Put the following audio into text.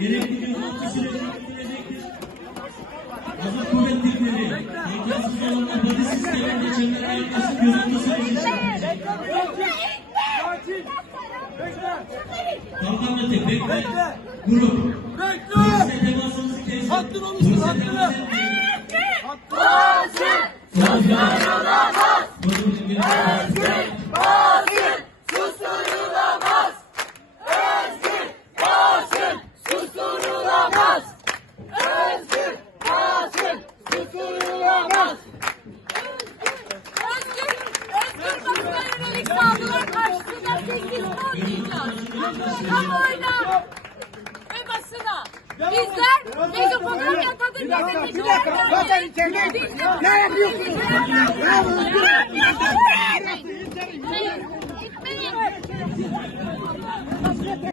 Gerekli hukuk süreci yapılacaktır. Azık kuvvetlikleri, imkansız olan abadi sisteminde geçenler ayaklasın gözünde süreci Kalkan öte, bekle. Grup. Polise temasınızı kesin. Hattın oluştur, hattını. Basın, susturulamaz. Özgür, basın, susturulamaz. Özgür, basın, susturulamaz. Özgür, basın, susturulamaz. Özgür basına yönelik saldırılar karşısında sessiz kalmayacağız. Kamuoyuna ve basına. Bizler Mezopotamya kadın gazeteciler Ne yapıyorsunuz? Derneği.